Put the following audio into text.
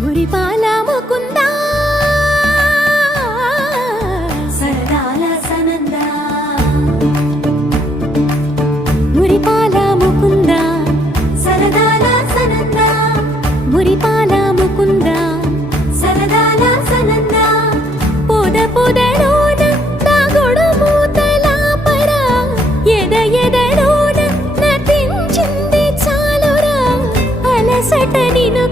మురిపాల ముకుందా సరదాల సనందా మురిపాల ముకుందా సరదాల సనందా మురిపాల ముకుందా సరదాల సనందా పొద పొదలోన దాగుడు మూతల పరా ఎద ఎదలోన నటించింది చాలురా అలసట నిన్ను